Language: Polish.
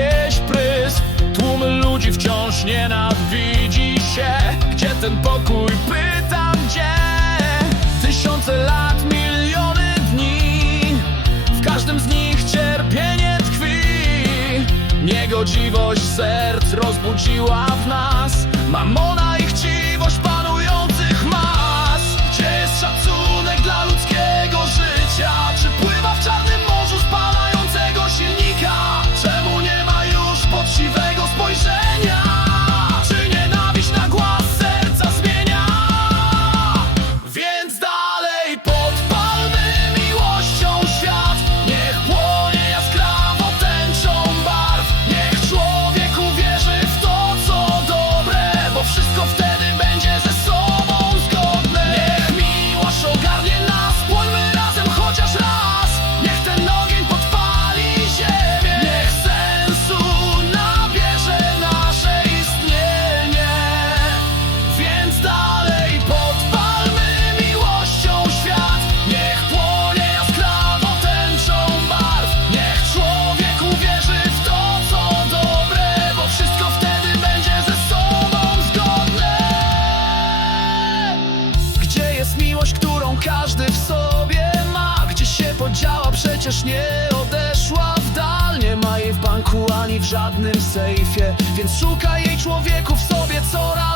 gdzieś prysk Tłum ludzi wciąż nienawidzi się. Gdzie ten pokój? Pytam gdzie? Tysiące lat, miliony dni. W każdym z nich cierpienie tkwi. Niegodziwość serc rozbudziła w nas. Mamona ich ci Miłość, którą każdy w sobie ma? Gdzie się podziała? Przecież nie odeszła w dal Nie ma jej w banku ani w żadnym sejfie Więc szukaj jej człowieku w sobie coraz